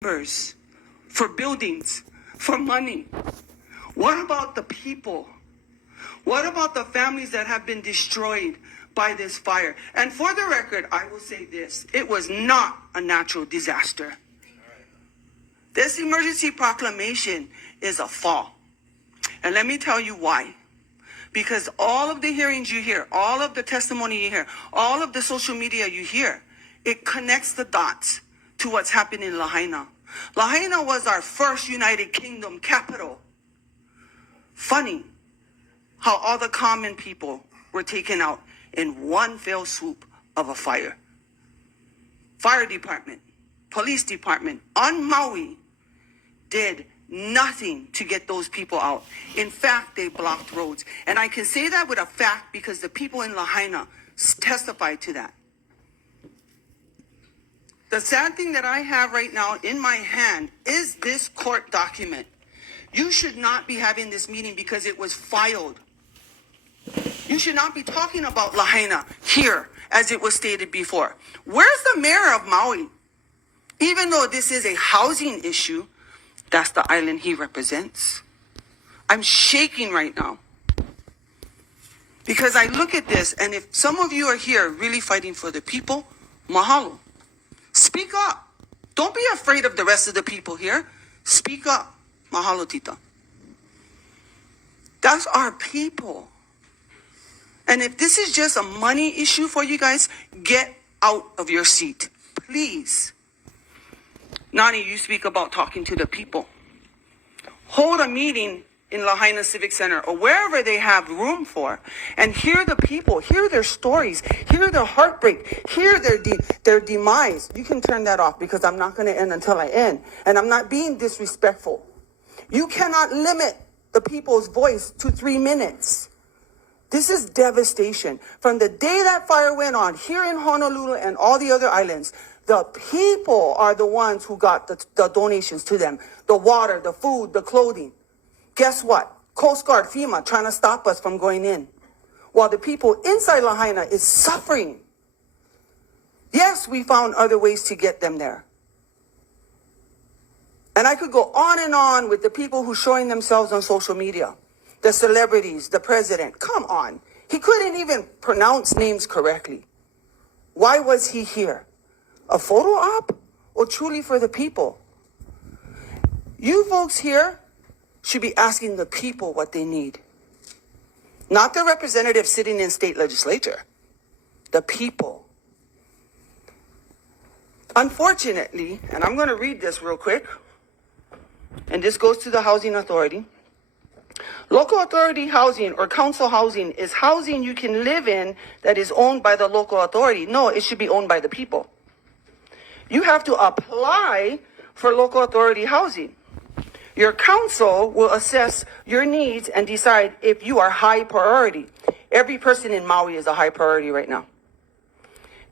members, for buildings, for money. What about the people? What about the families that have been destroyed by this fire? And for the record, I will say this. It was not a natural disaster. This emergency proclamation is a fall. And let me tell you why. Because all of the hearings you hear, all of the testimony you hear, all of the social media you hear, it connects the dots to what's happened in Lahaina. Lahaina was our first United Kingdom capital. Funny how all the common people were taken out in one fell swoop of a fire. Fire department, police department on Maui did nothing to get those people out. In fact, they blocked roads. And I can say that with a fact because the people in Lahaina testified to that. The sad thing that I have right now in my hand is this court document. You should not be having this meeting because it was filed. You should not be talking about Lahaina here as it was stated before. Where's the mayor of Maui? Even though this is a housing issue, that's the island he represents. I'm shaking right now. Because I look at this, and if some of you are here really fighting for the people, mahalo. Speak up. Don't be afraid of the rest of the people here. Speak up. Mahalo, Tita. That's our people. And if this is just a money issue for you guys, get out of your seat. Please. Nani, you speak about talking to the people. Hold a meeting in Lahaina Civic Center or wherever they have room for, and hear the people, hear their stories, hear their heartbreak, hear their demise. You can turn that off because I'm not going to end until I end, and I'm not being disrespectful. You cannot limit the people's voice to 3 minutes. This is devastation. From the day that fire went on here in Honolulu and all the other islands, the people are the ones who got the donations to them. The water, the food, the clothing. Guess what? Coast Guard, FEMA trying to stop us from going in. While the people inside Lahaina is suffering. Yes, we found other ways to get them there. And I could go on with the people who showing themselves on social media. The celebrities, the president. Come on. He couldn't even pronounce names correctly. Why was he here? A photo op or truly for the people? You folks here should be asking the people what they need. Not the representatives sitting in state legislature. The people. Unfortunately, and I'm going to read this real quick, and this goes to the housing authority. Local authority housing or council housing is housing you can live in that is owned by the local authority. No, it should be owned by the people. You have to apply for local authority housing. Your council will assess your needs and decide if you are high priority. Every person in Maui is a high priority right now.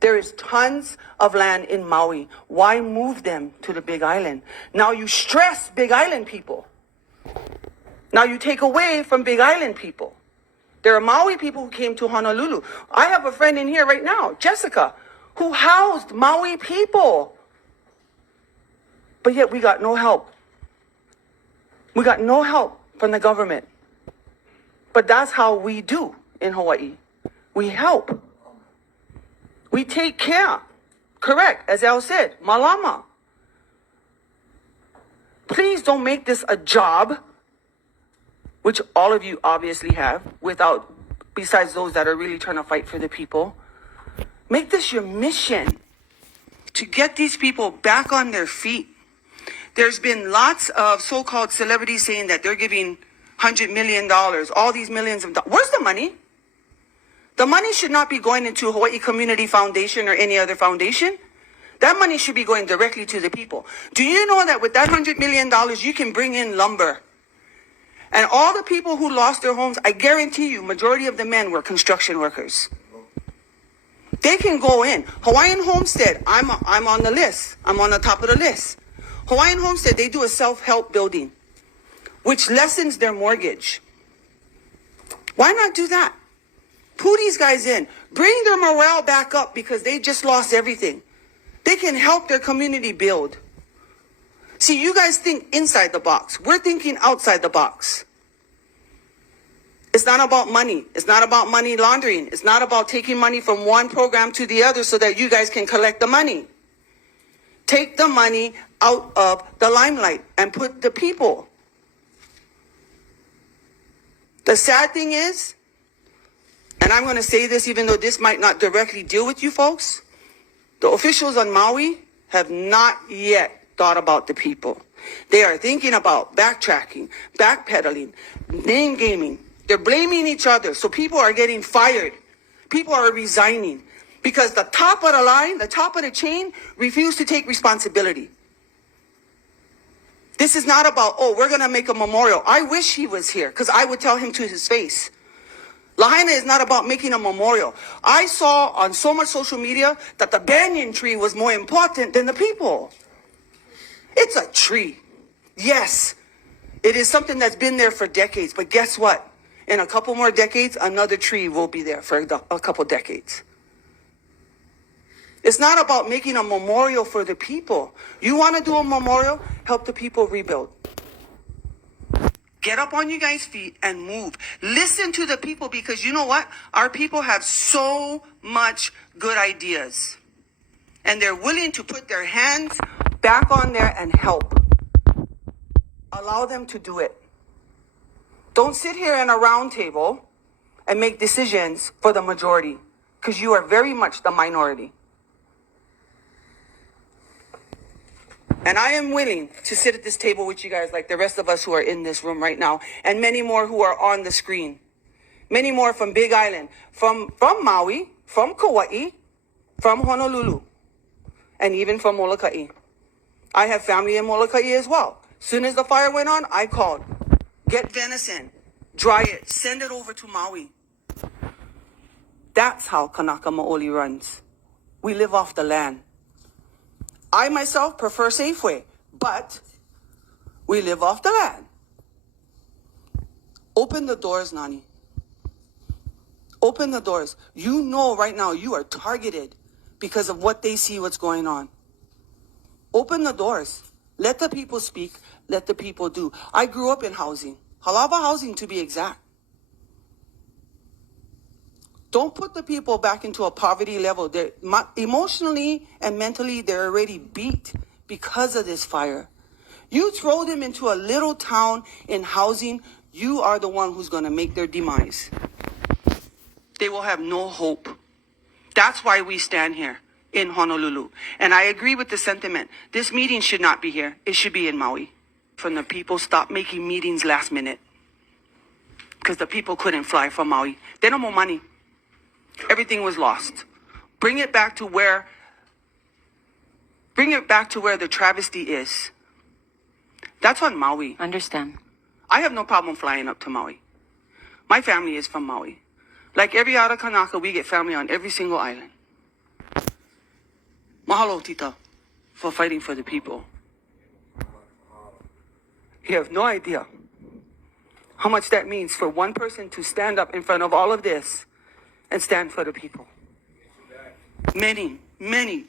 There is tons of land in Maui. Why move them to the Big Island? Now you stress Big Island people. Now you take away from Big Island people. There are Maui people who came to Honolulu. I have a friend in here right now, Jessica, who housed Maui people. But yet we got no help. We got no help from the government. But that's how we do in Hawaii. We help. We take care. Correct, as Al said, malama. Please don't make this a job, which all of you obviously have, besides those that are really trying to fight for the people. Make this your mission to get these people back on their feet. There's been lots of so-called celebrities saying that they're giving $100 million, all these millions of dollars. Where's the money? The money should not be going into Hawaii Community Foundation or any other foundation. That money should be going directly to the people. Do you know that with that $100 million, you can bring in lumber? And all the people who lost their homes, I guarantee you, majority of the men were construction workers. They can go in. Hawaiian Homestead, I'm on the list. I'm on the top of the list. Hawaiian Homestead, they do a self-help building, which lessens their mortgage. Why not do that? Pull these guys in. Bring their morale back up because they just lost everything. They can help their community build. See, you guys think inside the box. We're thinking outside the box. It's not about money. It's not about money laundering. It's not about taking money from one program to the other so that you guys can collect the money. Take the money out of the limelight and put the people. The sad thing is, and I'm going to say this even though this might not directly deal with you folks, the officials on Maui have not yet thought about the people. They are thinking about backtracking, backpedaling, name gaming. They're blaming each other. So people are getting fired. People are resigning because the top of the line, the top of the chain, refuse to take responsibility. This is not about, oh, we're going to make a memorial. I wish he was here because I would tell him to his face. Lahaina is not about making a memorial. I saw on so much social media that the banyan tree was more important than the people. It's a tree. Yes, it is something that's been there for decades. But guess what? In a couple more decades, another tree will be there for a couple decades. It's not about making a memorial for the people. You want to do a memorial? Help the people rebuild. Get up on you guys' feet and move. Listen to the people because you know what? Our people have so much good ideas. And they're willing to put their hands back on there and help. Allow them to do it. Don't sit here in a round table and make decisions for the majority because you are very much the minority. And I am willing to sit at this table with you guys like the rest of us who are in this room right now and many more who are on the screen. Many more from Big Island, from Maui, from Kauai, from Honolulu, and even from Molokai. I have family in Molokai as well. Soon as the fire went on, I called. Get venison, dry it, send it over to Maui. That's how Kanaka Maoli runs. We live off the land. I myself prefer Safeway, but we live off the land. Open the doors, Nani. Open the doors. You know right now you are targeted because of what they see what's going on. Open the doors. Let the people speak. Let the people do. I grew up in housing. Halava housing to be exact. Don't put the people back into a poverty level. They're emotionally and mentally, they're already beat because of this fire. You throw them into a little town in housing, you are the one who's going to make their demise. They will have no hope. That's why we stand here in Honolulu. And I agree with the sentiment. This meeting should not be here. It should be in Maui. From the people, stop making meetings last minute. Because the people couldn't fly from Maui. They don't have money. Everything was lost. Bring it back to where the travesty is. That's on Maui. Understand. I have no problem flying up to Maui. My family is from Maui. Like every other Kanaka, we get family on every single island. Mahalo, Tita, for fighting for the people. You have no idea how much that means for one person to stand up in front of all of this and stand for the people. Many, many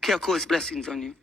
Keakua's blessings on you.